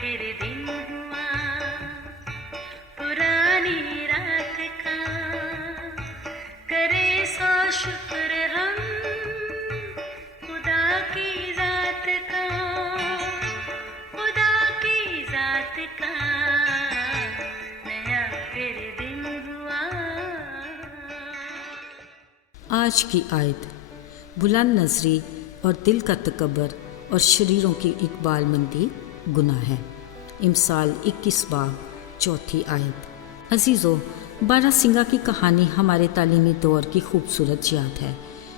फिर दिन हुआ पुरानी रात का, करे सौ शुक्र हम खुदा की जात का, खुदा की जात का, नया फिर दिन हुआ। आज की आयत बुलंद नजरी और दिल का तकबर और शरीरों की इकबाल मंदी गुनाह है। इमसाल 21 बाब 4 आयत। अजीज़ों, बारासिंगा की कहानी हमारे तालीमी दौर की खूबसूरत याद है।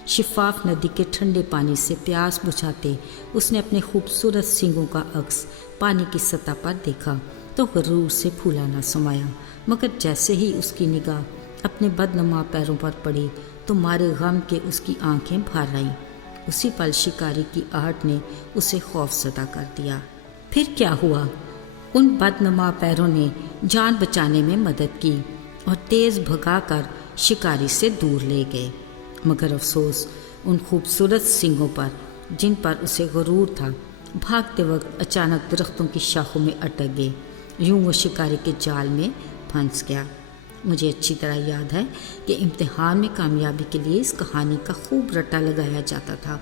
शिफाफ नदी के ठंडे पानी से प्यास बुझाते उसने अपने खूबसूरत सींगों का अक्स पानी की सतह पर देखा तो गरूर से फूला न समाया, मगर जैसे ही उसकी निगाह अपने बदनुमा पैरों पर पड़ी तो मारे गम के उसकी आंखें भर आईं। उसी पल शिकारी की आहट ने उसे खौफज़दा कर दिया। फिर क्या हुआ? उन बदनुमा पैरों ने जान बचाने में मदद की और तेज़ भगाकर शिकारी से दूर ले गए, मगर अफसोस उन खूबसूरत सींगों पर जिन पर उसे गरूर था। भागते वक्त अचानक दरख्तों की शाखों में अटक गए, यूं वो शिकारी के जाल में फंस गया। मुझे अच्छी तरह याद है कि इम्तिहान में कामयाबी के लिए इस कहानी का खूब रट्टा लगाया जाता था,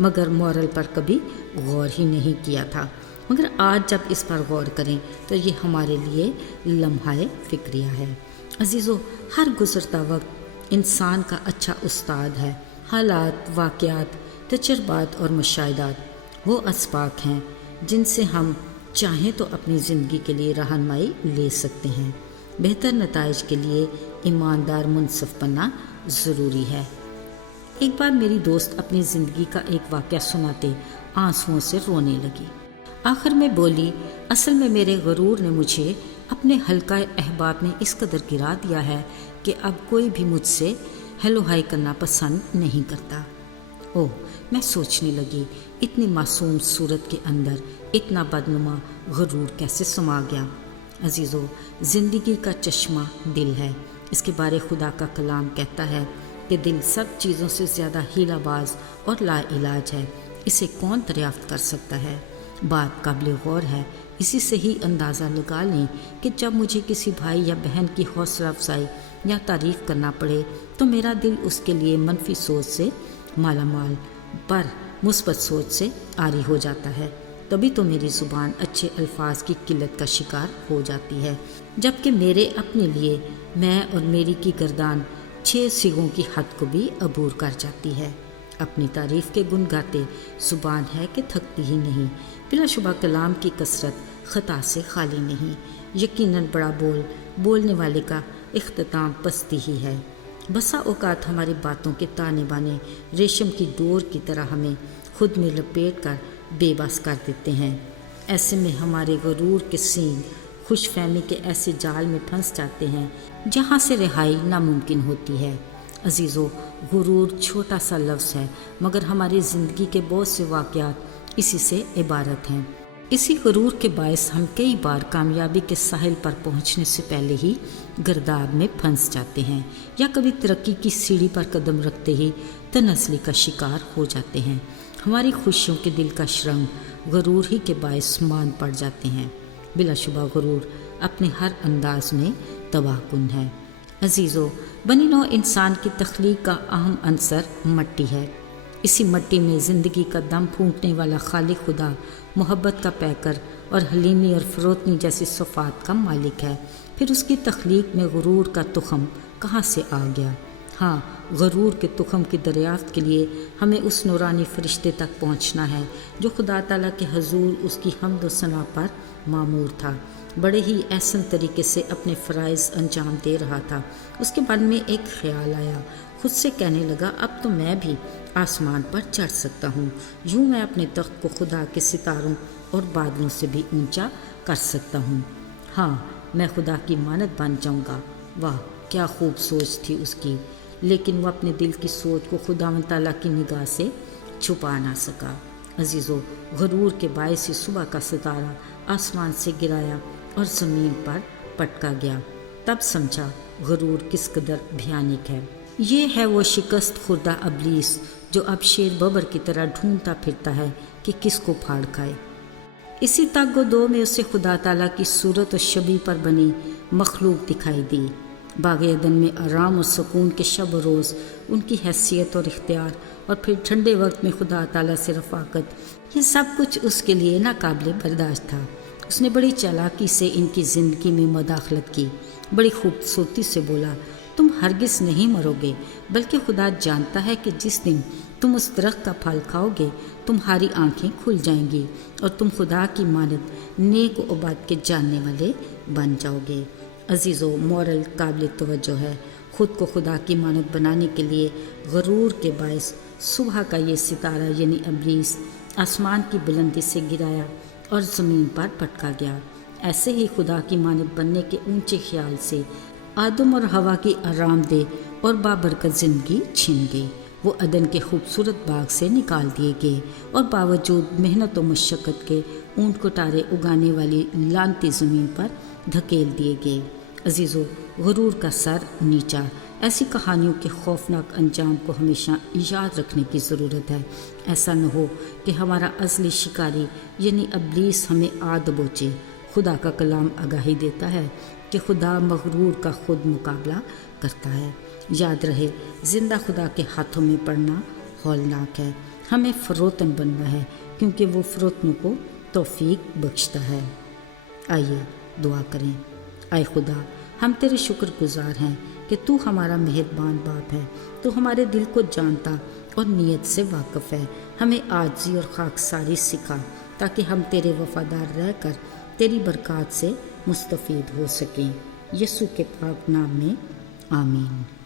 मगर मोरल पर कभी गौर ही नहीं किया था। मगर आज जब इस पर गौर करें तो ये हमारे लिए लम्हाए फ़िक्रिया है। अजीज़ों, हर गुज़रता वक्त इंसान का अच्छा उस्ताद है। हालात, वाक़यात, तजुर्बात और मुशाहिदात वो असबाक हैं जिनसे हम चाहें तो अपनी ज़िंदगी के लिए रहनुमाई ले सकते हैं। बेहतर नताइज के लिए ईमानदार मुनसिफ बनना ज़रूरी है। एक बार मेरी दोस्त अपनी ज़िंदगी का एक वाक़या सुनाते आंसुओं से रोने लगी। आखिर में बोली, असल में मेरे गरूर ने मुझे अपने हल्का अहबाब में इस कदर गिरा दिया है कि अब कोई भी मुझसे हेलो हाय करना पसंद नहीं करता। ओह, मैं सोचने लगी, इतनी मासूम सूरत के अंदर इतना बदनुमा गरूर कैसे समा गया। अजीज़ों, ज़िंदगी का चश्मा दिल है। इसके बारे खुदा का कलाम कहता है कि दिल सब चीज़ों से ज़्यादा हीलाबाज और लाइलाज है, इसे कौन दरियाफ्त कर सकता है। बात काबिल गौर है। इसी से ही अंदाज़ा लगा लें कि जब मुझे किसी भाई या बहन की हौसला अफजाई या तारीफ़ करना पड़े तो मेरा दिल उसके लिए मनफी सोच से मालामाल पर मुस्बत सोच से आरी हो जाता है। तभी तो मेरी ज़ुबान अच्छे अल्फाज की किल्लत का शिकार हो जाती है, जबकि मेरे अपने लिए मैं और मेरी की गर्दान 6 सिगों की हद को भी अबूर कर जाती है। अपनी तारीफ़ के गुण गाते ज़ुबान है कि थकती ही नहीं। बिलाशुबा कलाम की कसरत ख़ता से खाली नहीं। यकीनन बड़ा बोलने वाले का इख्तिताम पस्ती ही है। बसा औकात हमारी बातों के ताने बाने रेशम की डोर की तरह हमें खुद में लपेट कर बेबस कर देते हैं। ऐसे में हमारे गरूर के सींग खुशफहमी के ऐसे जाल में फंस जाते हैं जहाँ से रिहाई नामुमकिन होती है। अजीज़ों, गुरूर छोटा सा लफ्ज़ है, मगर हमारी ज़िंदगी के बहुत से वाक़यात इसी से इबारत हैं। इसी गुरूर के बायस हम कई बार कामयाबी के साहिल पर पहुँचने से पहले ही गर्दाब में फंस जाते हैं, या कभी तरक्की की सीढ़ी पर कदम रखते ही तनस्ली का शिकार हो जाते हैं। हमारी खुशियों के दिल का श्रृंग गरूर ही के बायस मान पड़ जाते हैं। बिलाशुबा गरूर अपने हर अंदाज में तबाहकुन है। अजीज़ों, बनी नौ इंसान की तख्लीक का अहम अंसर मट्टी है। इसी मट्टी में ज़िंदगी का दम फूंकने वाला खालिक खुदा मोहब्बत का पैकर और हलीमी और फ़रोतनी जैसी सफ़ात का मालिक है। फिर उसकी तख्लीक में गुरूर का तुख़म कहाँ से आ गया? हाँ, गरूर के तुख़म की दरियाफ्त के लिए हमें उस नूरानी फ़रिश्ते तक पहुँचना है जो खुदा ताला के हजूर उसकी हम्द व सना पर मामूर था। बड़े ही एहसन तरीके से अपने फ़राइज़ अंजाम दे रहा था। उसके मन में एक ख़्याल आया। खुद से कहने लगा, अब तो मैं भी आसमान पर चढ़ सकता हूँ। यूँ मैं अपने तख्त को खुदा के सितारों और बादलों से भी ऊंचा कर सकता हूँ। हाँ, मैं खुदा की मानद बन जाऊँगा। वाह, क्या खूब सोच थी उसकी, लेकिन वह अपने दिल की सोच को खुदावंद ताला की निगाह से छुपा ना सका। अजीज़ों, गरूर के बायस ही सुबह का सितारा आसमान से गिराया और ज़मीन पर पटका गया। तब समझा गरूर किस कदर भयानक है। ये है वो शिकस्त खुर्दा अबलीस जो अब शेर बबर की तरह ढूंढता फिरता है कि किसको फाड़ खाए। اسی تگ و دو میں اسے خدا تعالیٰ کی صورت و شبیہ پر بنی مخلوق دکھائی دی۔ باغ عدن میں آرام اور سکون کے شب و روز، ان کی حیثیت اور اختیار، اور پھر ٹھنڈے وقت میں خدا تعالیٰ سے رفاقت، یہ سب کچھ اس کے لیے ناقابل برداشت تھا۔ اس نے بڑی چالاکی سے ان کی زندگی میں مداخلت کی، بڑی خوبصورتی سے بولا، تم ہرگز نہیں مرو گے، بلکہ خدا جانتا ہے کہ جس دن تم اس درخت کا پھل کھاؤ گے تمہاری آنکھیں کھل جائیں گی اور تم خدا کی مانند نیک و عبادت کے جاننے والے بن جاؤ گے۔ عزیزو، مورل قابل توجہ ہے۔ خود کو خدا کی مانند بنانے کے لیے غرور کے باعث صبح کا یہ ستارہ یعنی ابلیس آسمان کی بلندی سے گرایا اور زمین پر پٹکا گیا۔ ایسے ہی خدا کی مانند بننے کے اونچے خیال سے آدم اور حوا کی آرام دہ اور بابرکت زندگی چھن گئی۔ وہ عدن کے خوبصورت باغ سے نکال دیے گئے اور باوجود محنت و مشقت کے اونٹ کٹارے اگانے والی لانتی زمین پر دھکیل دیے گئے۔ عزیزو، غرور کا سر نیچا، ایسی کہانیوں کے خوفناک انجام کو ہمیشہ یاد رکھنے کی ضرورت ہے۔ ایسا نہ ہو کہ ہمارا اصلی شکاری یعنی ابلیس ہمیں آ دبوچے۔ خدا کا کلام آگاہی دیتا ہے کہ خدا مغرور کا خود مقابلہ کرتا ہے۔ یاد رہے، زندہ خدا کے ہاتھوں میں پڑنا ہولناک ہے۔ ہمیں فروتن بننا ہے کیونکہ وہ فروتنوں کو توفیق بخشتا ہے۔ آئیے دعا کریں۔ اے خدا، ہم تیرے شکر گزار ہیں کہ تو ہمارا مہربان باپ ہے۔ تو ہمارے دل کو جانتا اور نیت سے واقف ہے۔ ہمیں عاجزی اور خاکساری سکھا تاکہ ہم تیرے وفادار رہ کر تیری برکات سے مستفید ہو سکیں۔ یسوع کے پاک نام میں آمین۔